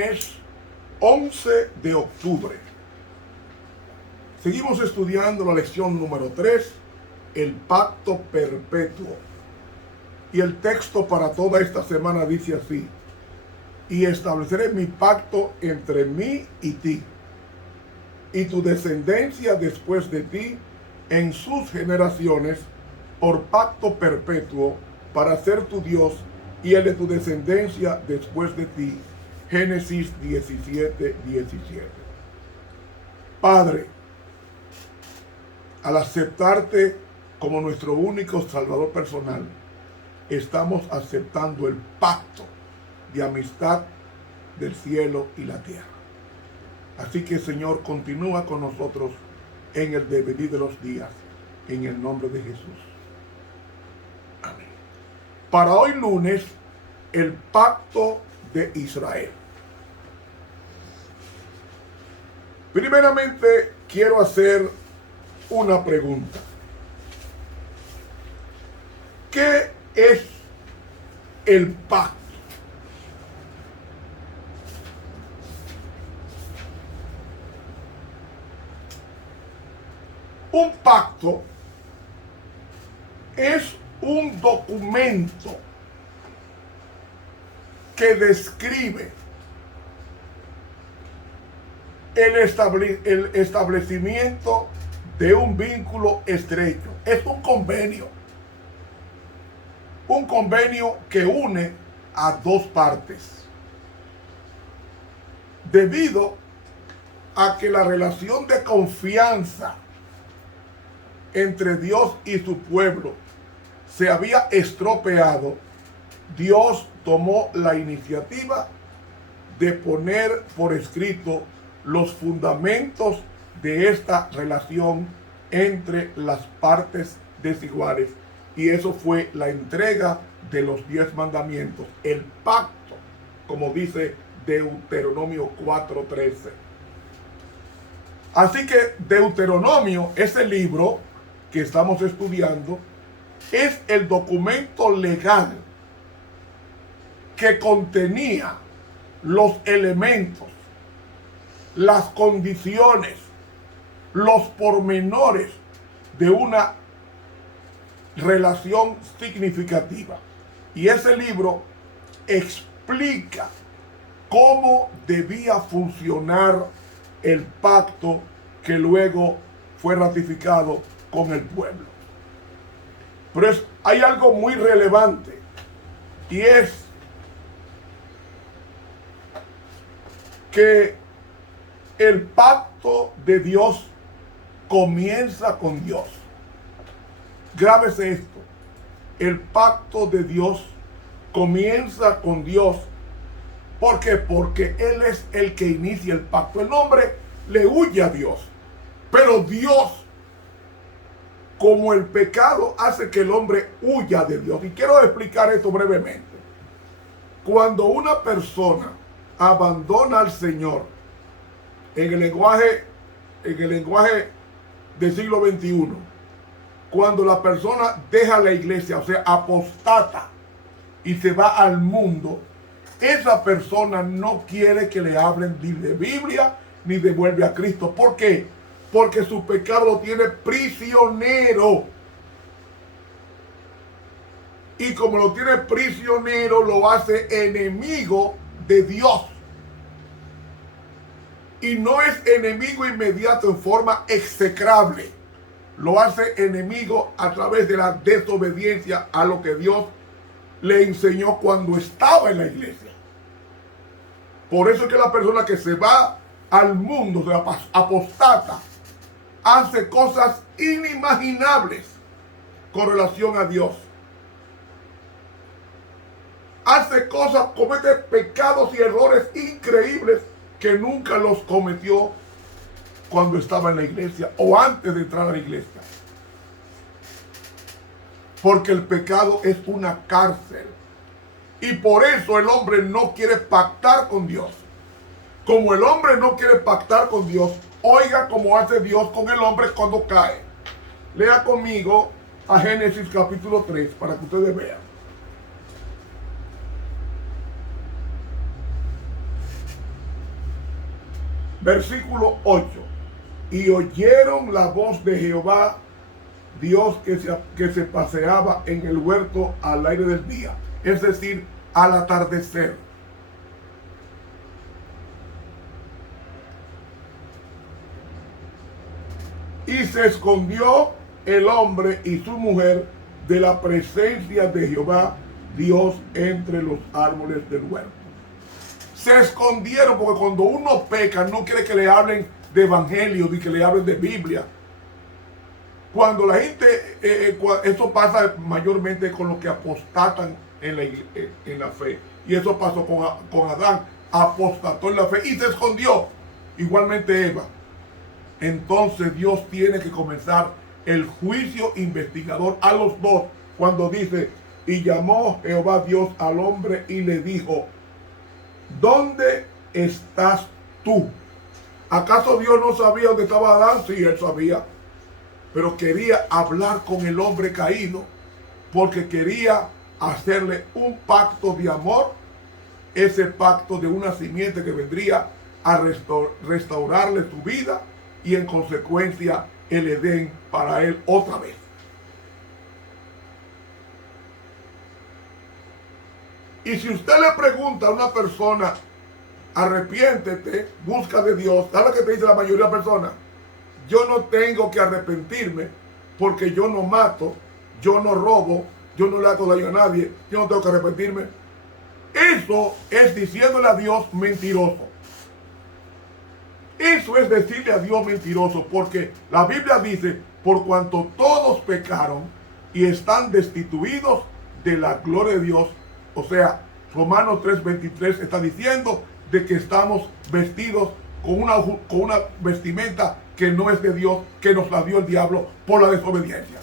lunes 11 de octubre. Seguimos estudiando la lección número 3, el pacto perpetuo. Y el texto para toda esta semana dice así: y estableceré mi pacto entre mí y ti, y tu descendencia después de ti en sus generaciones, por pacto perpetuo, para ser tu Dios y el de tu descendencia después de ti. Génesis 17:17. Padre, al aceptarte como nuestro único Salvador personal, estamos aceptando el pacto de amistad del cielo y la tierra. Así que, Señor, continúa con nosotros en el devenir de los días, en el nombre de Jesús. Amén. Para hoy lunes, el pacto de Israel. Primeramente, quiero hacer una pregunta. ¿Qué es el pacto? Un pacto es un documento que describe el establecimiento de un vínculo estrecho. Es un convenio que une a dos partes. Debido a que la relación de confianza entre Dios y su pueblo se había estropeado, Dios tomó la iniciativa de poner por escrito los fundamentos de esta relación entre las partes desiguales. Y eso fue la entrega de los 10 mandamientos, el pacto, como dice Deuteronomio 4:13. Así que Deuteronomio, ese libro que estamos estudiando, es el documento legal que contenía los elementos, las condiciones, los pormenores de una relación significativa. Y ese libro explica cómo debía funcionar el pacto que luego fue ratificado con el pueblo. Pero hay algo muy relevante, y es que el pacto de Dios comienza con Dios. Grábese esto: el pacto de Dios comienza con Dios. ¿Por qué? Porque Él es el que inicia el pacto. El hombre le huye a Dios, pero Dios, como el pecado hace que el hombre huya de Dios. Y quiero explicar esto brevemente. Cuando una persona abandona al Señor, en el lenguaje del siglo XXI, cuando la persona deja la iglesia, o sea, apostata y se va al mundo, esa persona no quiere que le hablen ni de Biblia ni de vuelve a Cristo. ¿Por qué? Porque su pecado lo tiene prisionero. Y como lo tiene prisionero, lo hace enemigo de Dios. Y no es enemigo inmediato en forma execrable. Lo hace enemigo a través de la desobediencia a lo que Dios le enseñó cuando estaba en la iglesia. Por eso es que la persona que se va al mundo, se apostata, hace cosas inimaginables con relación a Dios. Hace cosas, comete pecados y errores increíbles que nunca los cometió cuando estaba en la iglesia o antes de entrar a la iglesia. Porque el pecado es una cárcel. Y por eso el hombre no quiere pactar con Dios. Como el hombre no quiere pactar con Dios, oiga cómo hace Dios con el hombre cuando cae. Lea conmigo a Génesis capítulo 3 para que ustedes vean. Versículo 8. Y oyeron la voz de Jehová, Dios que se paseaba en el huerto al aire del día, es decir, al atardecer. Y se escondió el hombre y su mujer de la presencia de Jehová, Dios, entre los árboles del huerto. Se escondieron porque cuando uno peca no quiere que le hablen de evangelio ni que le hablen de Biblia. Cuando la gente, esto pasa mayormente con los que apostatan en la fe. Y eso pasó con Adán, apostató en la fe y se escondió. Igualmente Eva. Entonces Dios tiene que comenzar el juicio investigador a los dos. Cuando dice, y llamó Jehová Dios al hombre y le dijo, ¿dónde estás tú? ¿Acaso Dios no sabía dónde estaba Adán? Sí, él sabía. Pero quería hablar con el hombre caído porque quería hacerle un pacto de amor, ese pacto de una simiente que vendría a restaurarle su vida y en consecuencia el Edén para él otra vez. Y si usted le pregunta a una persona, arrepiéntete, busca de Dios, ¿sabe qué te dice la mayoría de las personas? Yo no tengo que arrepentirme porque yo no mato, yo no robo, yo no le hago daño a nadie, yo no tengo que arrepentirme. Eso es diciéndole a Dios mentiroso. Eso es decirle a Dios mentiroso, porque la Biblia dice, por cuanto todos pecaron y están destituidos de la gloria de Dios. O sea, Romanos 3:23 está diciendo de que estamos vestidos con una vestimenta que no es de Dios, que nos la dio el diablo por la desobediencia.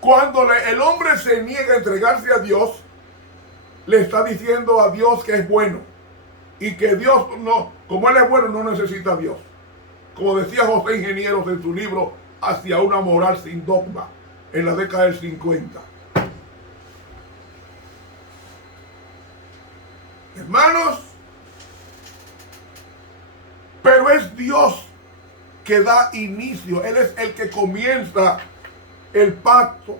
Cuando el hombre se niega a entregarse a Dios, le está diciendo a Dios que es bueno. Y que Dios no, como Él es bueno, no necesita a Dios. Como decía José Ingenieros en su libro Hacia una moral sin dogma, en la década del 50. Hermanos, pero es Dios que da inicio. Él es el que comienza el pacto.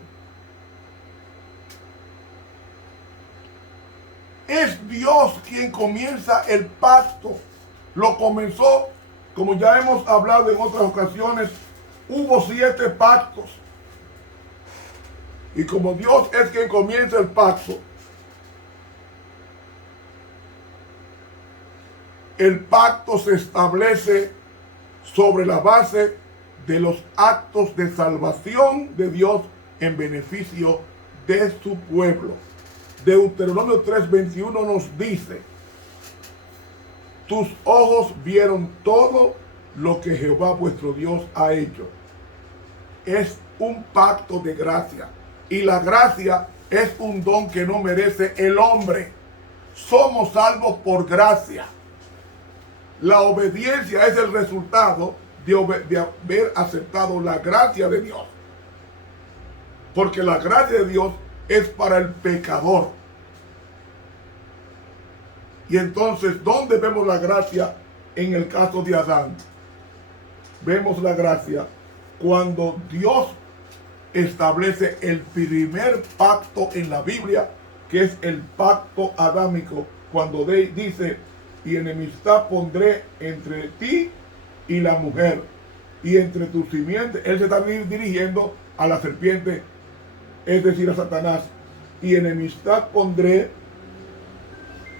Es Dios quien comienza el pacto. Lo comenzó, como ya hemos hablado en otras ocasiones, hubo 7 pactos. Y como Dios es quien comienza el pacto, el pacto se establece sobre la base de los actos de salvación de Dios en beneficio de su pueblo. Deuteronomio 3:21 nos dice, tus ojos vieron todo lo que Jehová vuestro Dios ha hecho. Es un pacto de gracia. Y la gracia es un don que no merece el hombre. Somos salvos por gracia. La obediencia es el resultado de haber aceptado la gracia de Dios. Porque la gracia de Dios es para el pecador. Y entonces, ¿dónde vemos la gracia en el caso de Adán? Vemos la gracia cuando Dios establece el primer pacto en la Biblia, que es el pacto adámico, cuando dice, y enemistad pondré entre ti y la mujer, y entre tu simiente. Él se está dirigiendo a la serpiente, es decir, a Satanás. Y enemistad pondré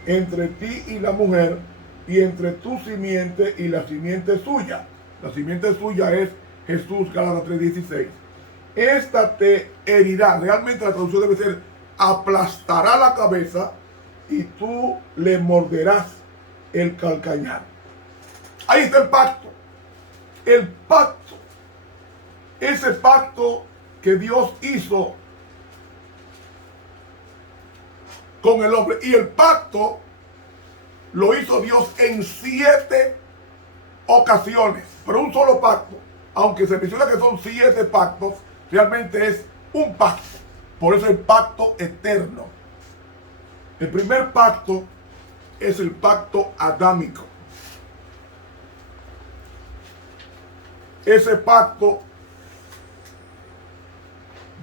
entre ti y la mujer, y entre tu simiente y la simiente suya. La simiente suya es Jesús, Gálatas 3:16. Esta te herirá. Realmente la traducción debe ser aplastará la cabeza y tú le morderás el calcañar. Ahí está el pacto. El pacto. Ese pacto que Dios hizo con el hombre. Y el pacto lo hizo Dios en 7 ocasiones. Pero un solo pacto. Aunque se menciona que son 7 pactos, realmente es un pacto. Por eso el pacto eterno. El primer pacto es el pacto adámico. ese pacto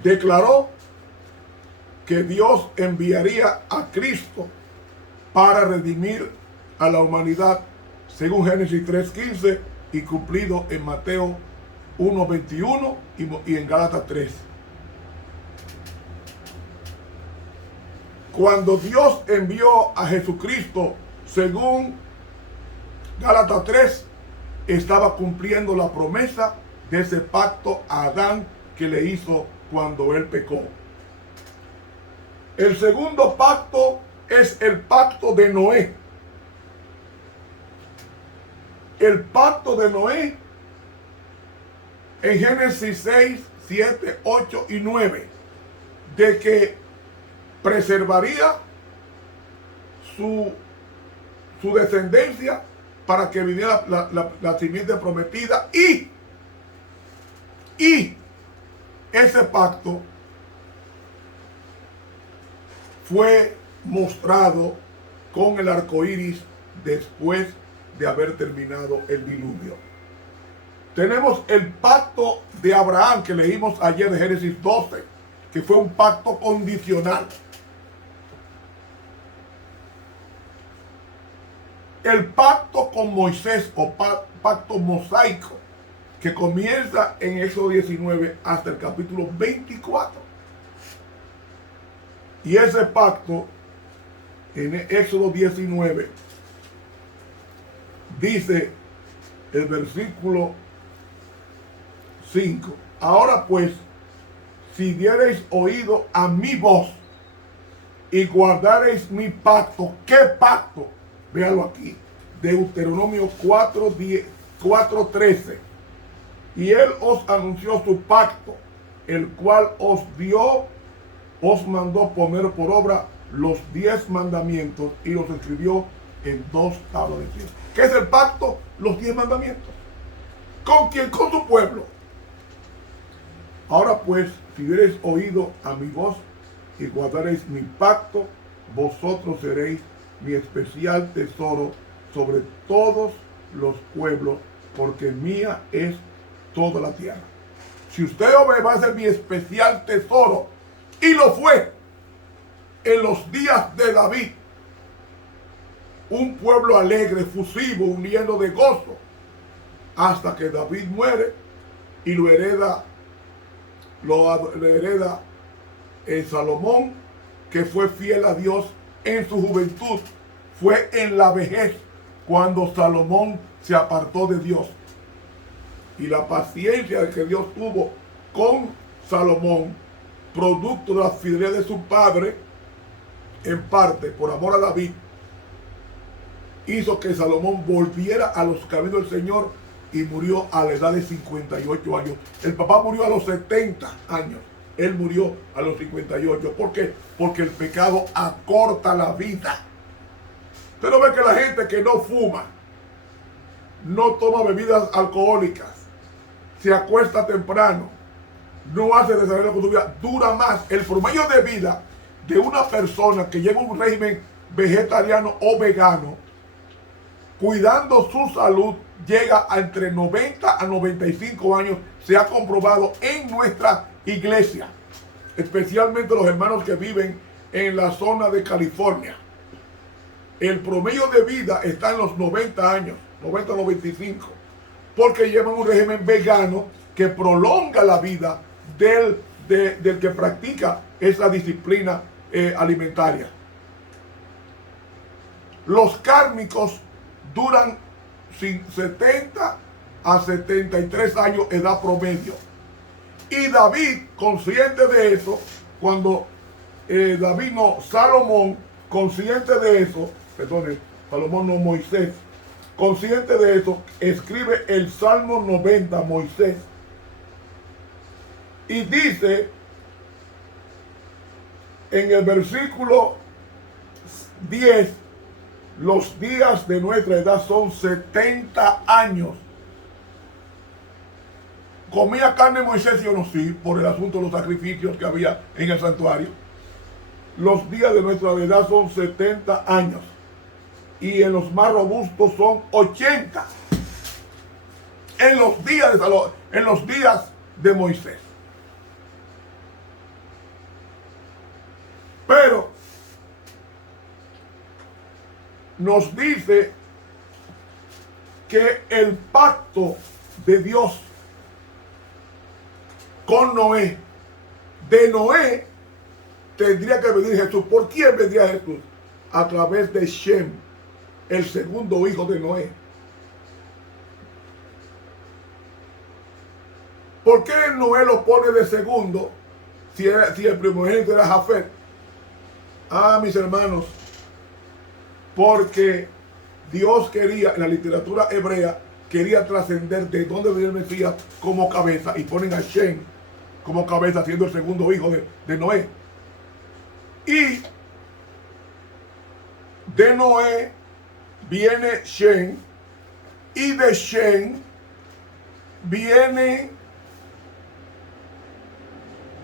declaró que Dios enviaría a Cristo para redimir a la humanidad, según Génesis 3:15 y cumplido en Mateo 1:21 y en Gálatas 3. Cuando Dios envió a Jesucristo, según Gálatas 3, estaba cumpliendo la promesa de ese pacto a Adán que le hizo cuando él pecó. El segundo pacto es el pacto de Noé. El pacto de Noé en Génesis 6, 7, 8 y 9, de que preservaría su descendencia para que viniera la simiente prometida, y ese pacto fue mostrado con el arco iris después de haber terminado el diluvio. Tenemos el pacto de Abraham que leímos ayer de Génesis 12, que fue un pacto condicional. El pacto con Moisés o pacto mosaico, que comienza en Éxodo 19 hasta el capítulo 24. Y ese pacto en Éxodo 19 dice el versículo 5: ahora pues, si diereis oído a mi voz y guardareis mi pacto. ¿Qué pacto? Véalo aquí, Deuteronomio 4:13. Y él os anunció su pacto, el cual os mandó poner por obra los 10 mandamientos y los escribió en 2 tablas de piedra. ¿Qué es el pacto? Los 10 mandamientos. ¿Con quién? Con su pueblo. Ahora pues, si hubierais oído a mi voz y guardaréis mi pacto, vosotros seréis mi especial tesoro sobre todos los pueblos, porque mía es toda la tierra. Si usted va a ser mi especial tesoro, y lo fue en los días de David, un pueblo alegre, fusivo, lleno de gozo, hasta que David muere y lo hereda Salomón, que fue fiel a Dios en su juventud. Fue en la vejez cuando Salomón se apartó de Dios. Y la paciencia que Dios tuvo con Salomón, producto de la fidelidad de su padre, en parte por amor a David, hizo que Salomón volviera a los caminos del Señor y murió a la edad de 58 años. El papá murió a los 70 años. Él murió a los 58. ¿Por qué? Porque el pecado acorta la vida. Usted no ve que la gente que no fuma, no toma bebidas alcohólicas, se acuesta temprano, no hace desarrollo con su vida, dura más. El promedio de vida de una persona que lleva un régimen vegetariano o vegano, cuidando su salud, llega a entre 90 a 95 años. Se ha comprobado en nuestra iglesia, especialmente los hermanos que viven en la zona de California. El promedio de vida está en los 90 años, 90 a 95, porque llevan un régimen vegano que prolonga la vida del que practica esa disciplina alimentaria. Los kármicos duran 70 a 73 años, edad promedio. Y David, consciente de eso, Salomón, consciente de eso, Salomón no, Moisés, consciente de eso, escribe el Salmo 90, Moisés, y dice en el versículo 10: los días de nuestra edad son 70 años. ¿Comía carne Moisés, sí o no? Sí, por el asunto de los sacrificios que había en el santuario. Los días de nuestra edad son 70 años. Y en los más robustos son 80. en los días de Moisés. Pero nos dice que el pacto de Dios con Noé, de Noé tendría que venir Jesús. ¿Por quién vendría Jesús? A través de Shem, el segundo hijo de Noé. ¿Por qué Noé lo pone de segundo si el primogénito era Jafet? Mis hermanos, porque Dios quería, en la literatura hebrea, quería trascender de dónde venía el Mesías como cabeza, y ponen a Shem como cabeza, siendo el segundo hijo de Noé. Y de Noé viene Shem, y de Shem viene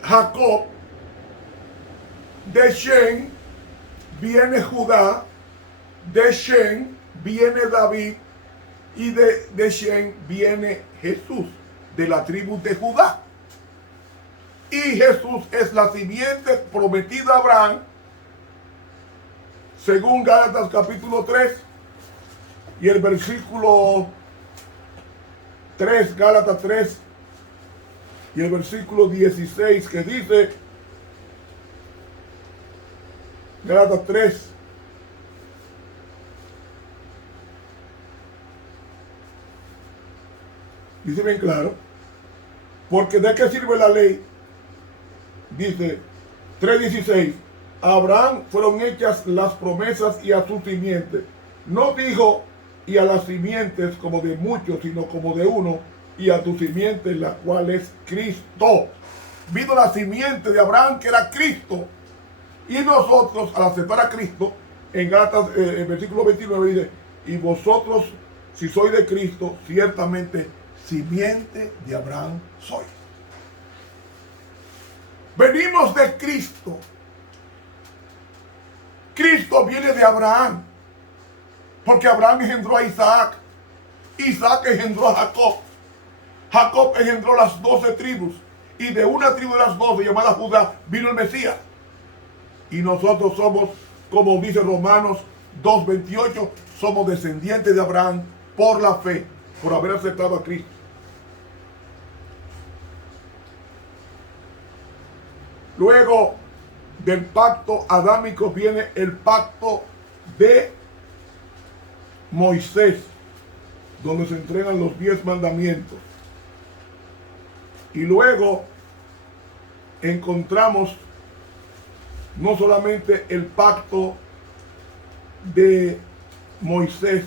Jacob, de Shem viene Judá, de Shem viene David, y de Shem viene Jesús, de la tribu de Judá. Y Jesús es la simiente prometida a Abraham, según Gálatas capítulo 3 y el versículo 3, Gálatas 3 y el versículo 16, que dice, Gálatas 3, dice bien claro, porque ¿de qué sirve la ley? Dice 3:16, a Abraham fueron hechas las promesas y a su simiente. No dijo y a las simientes como de muchos, sino como de uno, y a tu simiente, la cual es Cristo. Vino la simiente de Abraham, que era Cristo. Y nosotros, al aceptar a Cristo, en Gálatas, el versículo 29 dice, y vosotros, si sois de Cristo, ciertamente simiente de Abraham sois. Venimos de Cristo. Cristo viene de Abraham, porque Abraham engendró a Isaac, Isaac engendró a Jacob, Jacob engendró las 12 tribus, y de una tribu de las 12, llamada Judá, vino el Mesías. Y nosotros somos, como dice Romanos 2:28, somos descendientes de Abraham por la fe, por haber aceptado a Cristo. Luego del pacto adámico viene el pacto de Moisés, donde se entregan los 10 mandamientos. Y luego encontramos no solamente el pacto de Moisés,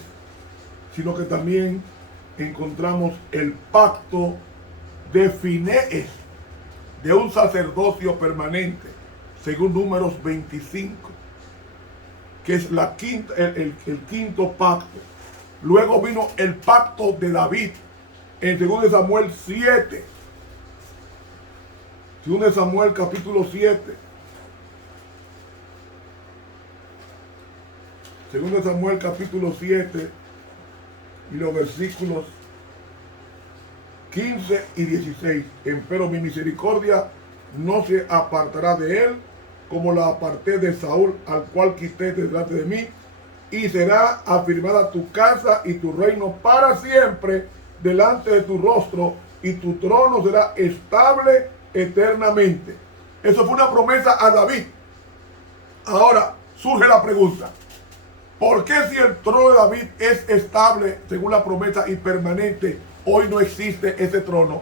sino que también encontramos el pacto de Finees, de un sacerdocio permanente, según Números 25, que es el quinto pacto. Luego vino el pacto de David, en 2 Samuel 7, 2 Samuel capítulo 7, 2 Samuel capítulo 7 y los versículos 15 y 16. Empero mi misericordia no se apartará de él, como la aparté de Saúl, al cual quité delante de mí, y será afirmada tu casa y tu reino para siempre delante de tu rostro, y tu trono será estable eternamente. Eso fue una promesa a David. Ahora surge la pregunta: ¿por qué, si el trono de David es estable según la promesa y permanente, hoy no existe ese trono?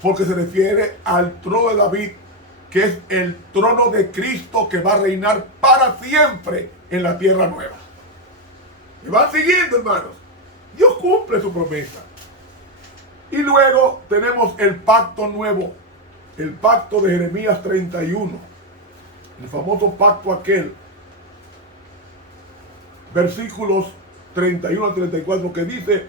Porque se refiere al trono de David, que es el trono de Cristo, que va a reinar para siempre en la tierra nueva. ¿Me van siguiendo, hermanos? Dios cumple su promesa. Y luego tenemos el pacto nuevo, el pacto de Jeremías 31, el famoso pacto aquel, versículos 31 al 34, que dice: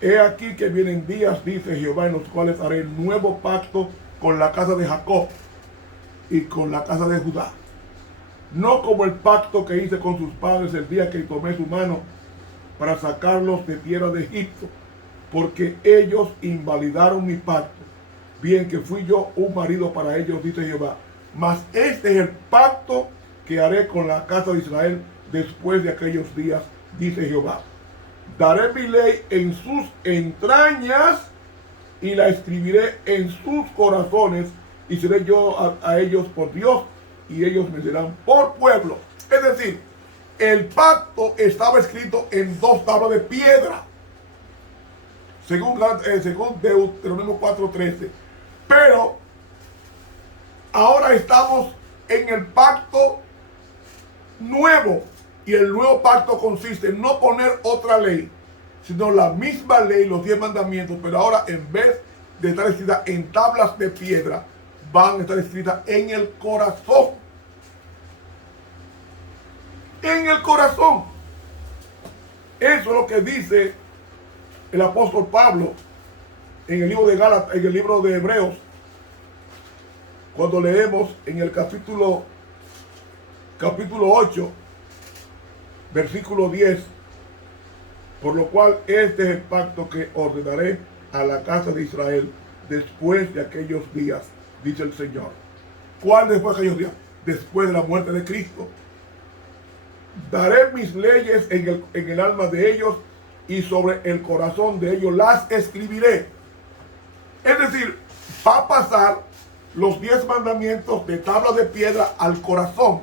he aquí que vienen días, dice Jehová, en los cuales haré el nuevo pacto con la casa de Jacob y con la casa de Judá, no como el pacto que hice con sus padres el día que tomé su mano para sacarlos de tierra de Egipto, porque ellos invalidaron mi pacto. Bien que fui yo un marido para ellos, dice Jehová. Mas este es el pacto que haré con la casa de Israel después de aquellos días, dice Jehová. Daré mi ley en sus entrañas y la escribiré en sus corazones, y seré yo a ellos por Dios, y ellos me serán por pueblo. Es decir, el pacto estaba escrito en 2 tablas de piedra, según Deuteronomio 4:13. Pero ahora estamos en el pacto nuevo, y el nuevo pacto consiste en no poner otra ley, sino la misma ley, los 10 mandamientos, pero ahora en vez de estar escritas en tablas de piedra, van a estar escritas en el corazón. En el corazón. Eso es lo que dice el apóstol Pablo en el libro de Gálatas, en el libro de Hebreos, cuando leemos en el capítulo 8, versículo 10, por lo cual este es el pacto que ordenaré a la casa de Israel después de aquellos días, dice el Señor. ¿Cuál después de aquellos días? Después de la muerte de Cristo. Daré mis leyes en el alma de ellos, y sobre el corazón de ellos las escribiré. Es decir, va a pasar los 10 mandamientos de tabla de piedra al corazón,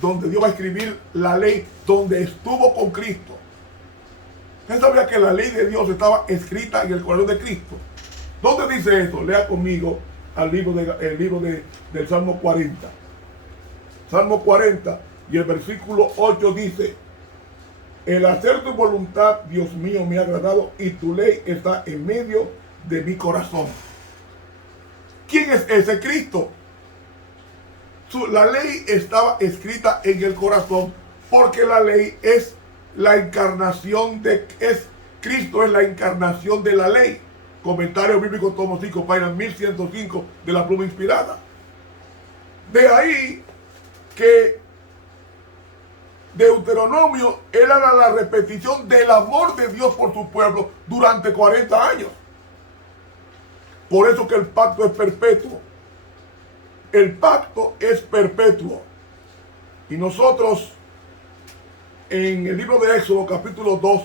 donde Dios va a escribir la ley, donde estuvo con Cristo. ¿Usted sabía que la ley de Dios estaba escrita en el corazón de Cristo? ¿Dónde dice eso? Lea conmigo el libro del Salmo 40. Salmo 40 y el versículo 8 dice: el hacer tu voluntad, Dios mío, me ha agradado, y tu ley está en medio de mi corazón. ¿Quién es ese? Cristo. La ley estaba escrita en el corazón, porque la ley es la encarnación Cristo es la encarnación de la ley. Comentario bíblico, tomo 5, página 1105 de la Pluma Inspirada. De ahí que Deuteronomio era la repetición del amor de Dios por su pueblo durante 40 años. Por eso que el pacto es perpetuo. El pacto es perpetuo. Y nosotros, en el libro de Éxodo, capítulo 2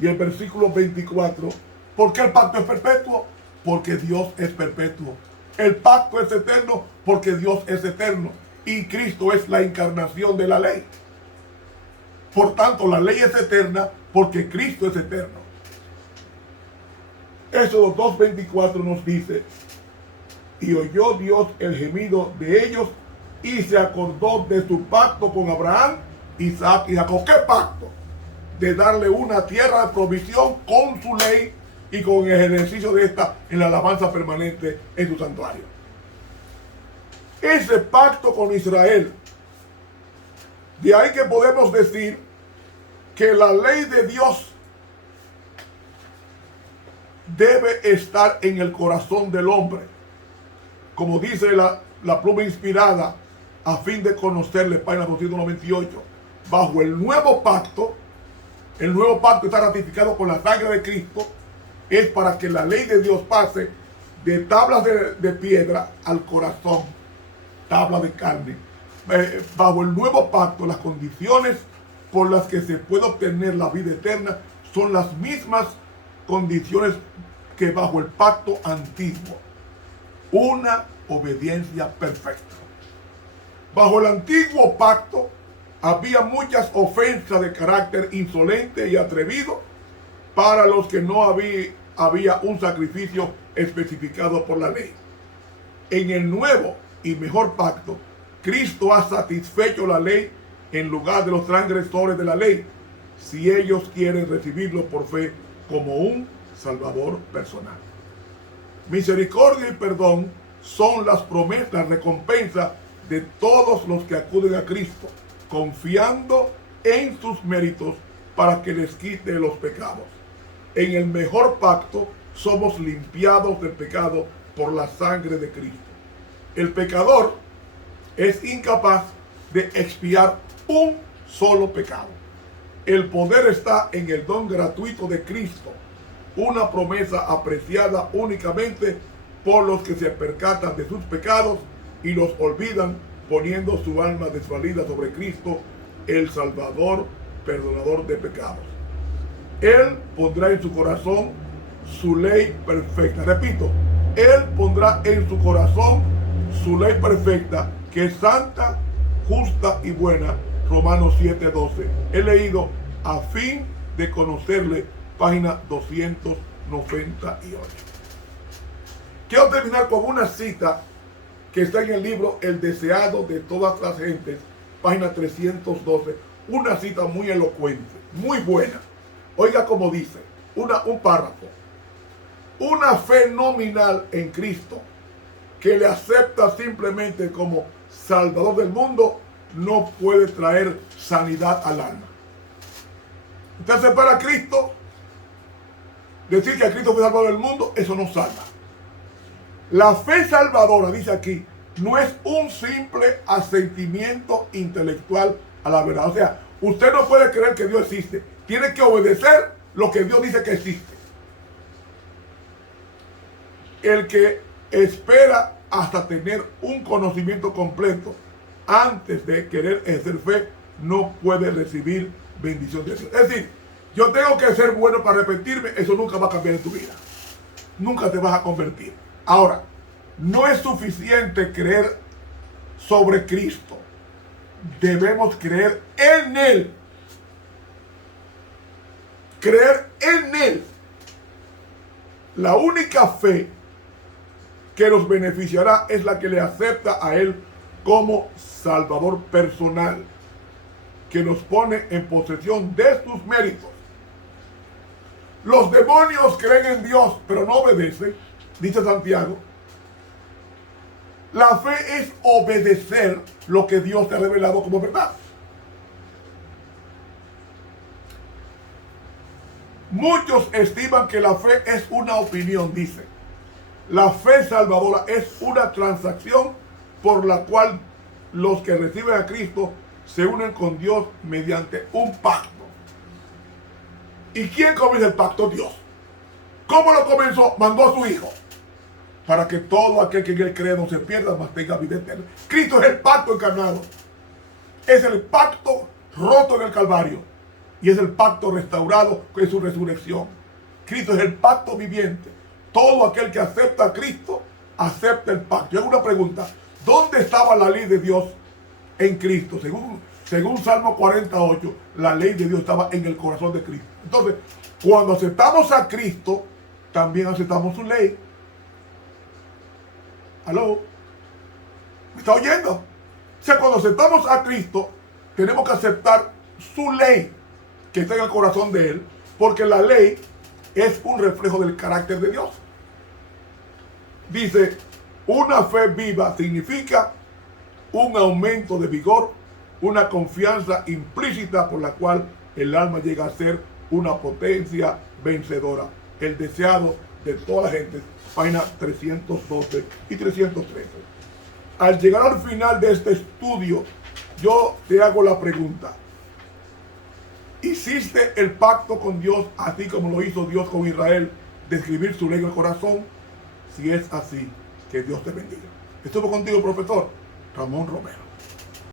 y el versículo 24, ¿por qué el pacto es perpetuo? Porque Dios es perpetuo. El pacto es eterno porque Dios es eterno. Y Cristo es la encarnación de la ley. Por tanto, la ley es eterna porque Cristo es eterno. Éxodo 2:24 nos dice: y oyó Dios el gemido de ellos, y se acordó de su pacto con Abraham, Isaac y Jacob. ¿Qué pacto? De darle una tierra de provisión con su ley y con el ejercicio de esta en la alabanza permanente en su santuario. Ese pacto con Israel. De ahí que podemos decir que la ley de Dios debe estar en el corazón del hombre. Como dice la Pluma Inspirada, a fin de conocerle, página 298, bajo el nuevo pacto está ratificado con la sangre de Cristo, es para que la ley de Dios pase de tablas de piedra al corazón, tabla de carne. Bajo el nuevo pacto, las condiciones por las que se puede obtener la vida eterna son las mismas condiciones que bajo el pacto antiguo. Una obediencia perfecta. Bajo el antiguo pacto había muchas ofensas de carácter insolente y atrevido para los que no había un sacrificio especificado por la ley. En el nuevo y mejor pacto, Cristo ha satisfecho la ley en lugar de los transgresores de la ley, si ellos quieren recibirlo por fe como un Salvador personal. Misericordia y perdón son las promesas, la recompensa de todos los que acuden a Cristo, confiando en sus méritos para que les quite los pecados. En el mejor pacto somos limpiados del pecado por la sangre de Cristo. El pecador es incapaz de expiar un solo pecado. El poder está en el don gratuito de Cristo una promesa apreciada únicamente por los que se percatan de sus pecados y los olvidan, poniendo su alma desvalida sobre Cristo, el Salvador, perdonador de pecados. Él pondrá en su corazón su ley perfecta. Repito, Él pondrá en su corazón su ley perfecta, que es santa, justa y buena. Romanos 7:12. He leído a fin de conocerle, página 298. Quiero terminar con una cita que está en el libro El deseado de todas las gentes, página 312. Una cita muy elocuente, muy buena. Oiga cómo dice, un párrafo. Una fe nominal en Cristo, que le acepta simplemente como Salvador del mundo, no puede traer sanidad al alma. Entonces, para Cristo, decir que a Cristo fue Salvador del mundo, eso no salva. La fe salvadora, dice aquí, no es un simple asentimiento intelectual a la verdad. O sea, usted no puede creer que Dios existe. Tiene que obedecer lo que Dios dice que existe. El que espera hasta tener un conocimiento completo antes de querer ejercer fe, no puede recibir bendición de Dios. Es decir, yo tengo que ser bueno para arrepentirme, eso nunca va a cambiar en tu vida. Nunca te vas a convertir. Ahora, no es suficiente creer sobre Cristo. Debemos creer en Él. Creer en Él. La única fe que nos beneficiará es la que le acepta a Él como Salvador personal, que nos pone en posesión de sus méritos. Los demonios creen en Dios, pero no obedecen, dice Santiago. La fe es obedecer lo que Dios te ha revelado como verdad. Muchos estiman que la fe es una opinión, dice. La fe salvadora es una transacción por la cual los que reciben a Cristo se unen con Dios mediante un pacto. ¿Y quién comienza el pacto? Dios. ¿Cómo lo comenzó? Mandó a su Hijo, para que todo aquel que en Él cree no se pierda, mas tenga vida eterna. Cristo es el pacto encarnado. Es el pacto roto en el Calvario. Y es el pacto restaurado con su resurrección. Cristo es el pacto viviente. Todo aquel que acepta a Cristo, acepta el pacto. Yo hago una pregunta. ¿Dónde estaba la ley de Dios en Cristo? Según Salmo 48, la ley de Dios estaba en el corazón de Cristo. Entonces, cuando aceptamos a Cristo, también aceptamos su ley. ¿Aló? ¿Me está oyendo? O sea, cuando aceptamos a Cristo, tenemos que aceptar su ley, que está en el corazón de Él, porque la ley es un reflejo del carácter de Dios. Dice, una fe viva significa un aumento de vigor, una confianza implícita por la cual el alma llega a ser una potencia vencedora. El deseado de toda la gente, página 312 y 313. Al llegar al final de este estudio, yo te hago la pregunta. ¿Hiciste el pacto con Dios así como lo hizo Dios con Israel, de escribir su ley en el corazón? Si es así, que Dios te bendiga. Estuvo contigo, profesor Ramón Romero.